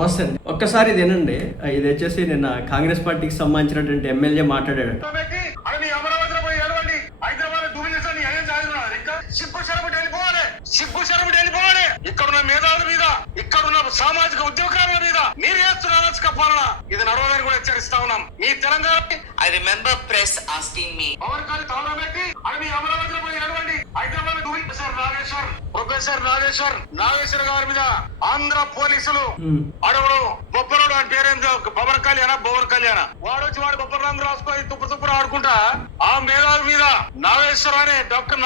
నమస్తే అండి. ఒక్కసారి ఇదేనండి. ఇది వచ్చేసి నిన్న కాంగ్రెస్ పార్టీకి సంబంధించినటువంటి ఎమ్మెల్యే మాట్లాడాడు. ఇక్కడున్న మేధావుల మీద, ఇక్కడున్న సామాజిక ఉద్యోగాల మీద మీరు చేస్తున్న అరాచక పాలన ఇది నడవదని కూడా హెచ్చరిస్తా ఉన్నాం. మీ Telangana I remember press asking me. అమరావతిలో పోయి ఏడవండి. హైదరాబాద్ ప్రొఫెసర్ నాగేశ్వర్ గారి మీద ఆంధ్ర పోలీసులు అడవుడు బొబ్బరుడు అని పేరేందో పవన్ కళ్యాణ వాడు వచ్చి వాడు బొబ్బరు రంగు రాసుకొని తుప్పు ఆడుకుంటా ఆ మేధావుల మీద నాగేశ్వర్ అనే డాక్టర్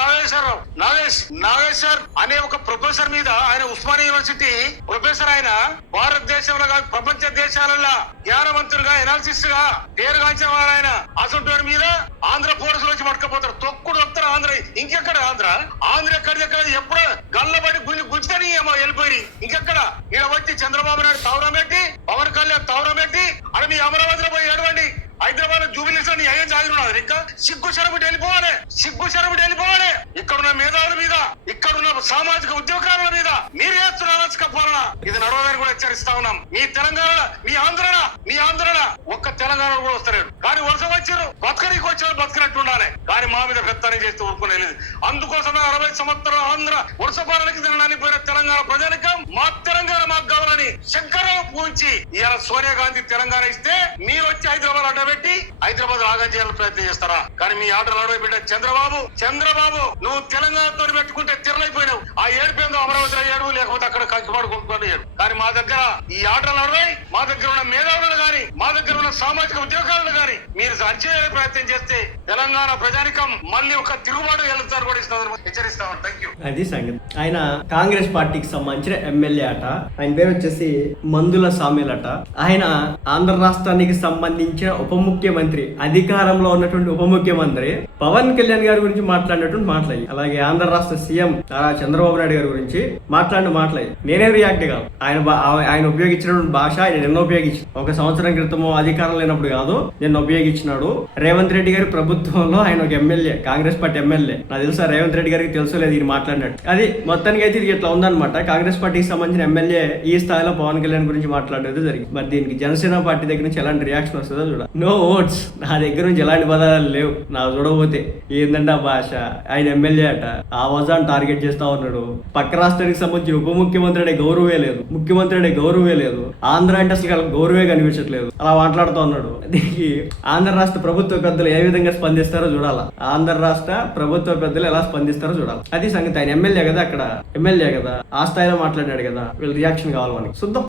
నాగేశ్వర్ అనే ఒక ప్రొఫెసర్ మీద, ఆయన ఉస్మానియా యూనివర్సిటీ ప్రొఫెసర్, ఆయన భారతదేశంలో కాదు ప్రపంచ దేశాలలో జ్ఞానవంతులుగా ఎనాలిసిస్ట్ గా పేరుగాంచిన వారు. ఆయన అసంటోడి మీద ఆంధ్ర పోలీసులు వచ్చి పట్టుకపోతారు. తొక్కుడు వస్తారు. ఆంధ్ర ఇంకెక్కడ ఆంధ్ర ఎక్కడ ఎప్పుడో గల్లబడి గుంజుతని వెళ్ళిపోయి ఇంకెక్కడ ఈడ వచ్చి చంద్రబాబు నాయుడు తవరం పెట్టి, పవన్ కళ్యాణ్ తవరం పెట్టి అని మీ అమరావతిలో పోయి ఏడవండి. హైదరాబాద్ జూబిలీస్ అని ఏం సాగినారు. ఇంకా సిగ్గు శరబుటి వెళ్ళిపోవాలి. ఇక్కడున్న మేధావుల మీద, ఇక్కడున్న సామాజిక ఉద్యోగాల మీద మీరు చేస్తున్న అరాచక పాలన ఇది నడవదని కూడా హెచ్చరిస్తా ఉన్నాం. మీ తెలంగాణ, మీ ఆంధ్రన ఒక్క తెలంగాణ కూడా వస్తలేరు. కానీ వరుస వచ్చారు, బతకనికి వచ్చారు, బతకనట్టు ఉండాలి. కానీ మా మీద పెత్తనం చేస్తూ ఊరుకునేది. అందుకోసమే 60 సంవత్సరాల ఆంధ్ర వరుస పాలనకి తినడానికి పోయిన తెలంగాణ ప్రజానికం మా తెలంగాణ మాకు కావాలని శంకరావు పూంచి ఇవాళ సోనియా గాంధీ తెలంగాణ ఇస్తే మీరు వచ్చి హైదరాబాద్ అడ్డబెట్టి హైదరాబాద్ ఆగం చేయాలని ప్రయత్నం చేస్తారా? కానీ మీ ఆటలు అడవబెట్టే చంద్రబాబు నువ్వు తెలంగాణతో పెట్టుకుంటే తిరలైపోయినావు. ఆ ఏడుపేందో అమరావతిలో ఏడు, లేకపోతే అక్కడ కంకిపాడు కొనుక్కొని ఏడు. కానీ మా దగ్గర ఈ ఆటలు అడవై, మా దగ్గర ఉన్న మేధావులను గాని, మా దగ్గర ఉన్న సామాజిక ఉద్యోగాలను గాని మీరు సంచేయ ప్రయత్నం చేస్తే తెలంగాణ ప్రజానికం మళ్ళీ ఒక తిరుగుబాటు వెళ్తారు కూడా హెచ్చరిస్తామని. Thank you. అది సంగతి. ఆయన కాంగ్రెస్ పార్టీకి సంబంధించిన ఎమ్మెల్యే అట. ఆయన పేరు వచ్చేసి మందుల సామ్యులట. ఆయన ఆంధ్ర రాష్ట్రానికి సంబంధించిన ఉప ముఖ్యమంత్రి, అధికారంలో ఉన్నటువంటి ఉప ముఖ్యమంత్రి పవన్ కళ్యాణ్ గారి గురించి మాట్లాడినటువంటి మాట్లాడి, అలాగే ఆంధ్ర రాష్ట్ర సీఎం చంద్రబాబు నాయుడు గారి గురించి మాట్లాడిన మాట్లాడి నేనే రియాక్ట్ కాదు. ఆయన ఉపయోగించినటువంటి భాష ఆయన నిన్న ఉపయోగించి, ఒక సంవత్సరం క్రితము అధికారం లేనప్పుడు కాదు, నిన్న ఉపయోగించినాడు. రేవంత్ రెడ్డి గారి ప్రభుత్వంలో ఆయన ఒక ఎమ్మెల్యే, కాంగ్రెస్ పార్టీ ఎమ్మెల్యే. నాకు తెలుసా రేవంత్ రెడ్డి గారికి తెలుసు లేదు ఈయన మాట్లాడినట్టు. అది మొత్తానికి అయితే ఇది ఇట్లా ఉందన్నమాట. కాంగ్రెస్ పార్టీకి సంబంధించిన ఎమ్మెల్యే ఈ స్థాయిలో పవన్ కళ్యాణ్ గురించి మాట్లాడేది జరిగింది. మరి దీనికి జనసేన పార్టీ దగ్గర నుంచి ఎలాంటి రియాక్షన్ వస్తుందో చూడ. No votes. నా దగ్గర నుంచి ఎలాంటి పదాలు లేవు. నాకు చూడబోతే ఏందంటే ఆ భాష, ఆయన ఎమ్మెల్యే అట, ఆ వజాన్ని టార్గెట్ చేస్తా ఉన్నాడు. పక్క రాష్ట్రానికి సంబంధించిన ఉప ముఖ్యమంత్రి అనే గౌరవే లేదు, ముఖ్యమంత్రి అనే గౌరవే లేదు, ఆంధ్ర అంటే అసలు గౌరవే కనిపించట్లేదు. అలా మాట్లాడుతూ ఉన్నాడు. దీనికి ఆంధ్ర రాష్ట్ర ప్రభుత్వ పెద్దలు ఏ విధంగా స్పందిస్తారో చూడాలా. ఆంధ్ర రాష్ట్ర ప్రభుత్వ పెద్దలు ఎలా స్పందిస్తారో చూడాలి. అది సంగతి. ఆయన ఎమ్మెల్యే కదా, అక్కడ ఎమ్మెల్యే కదా, ఆ స్థాయిలో మాట్లాడాడు కదా, వీళ్ళ రియాక్షన్ కావాలి మనకి. చూద్దాం.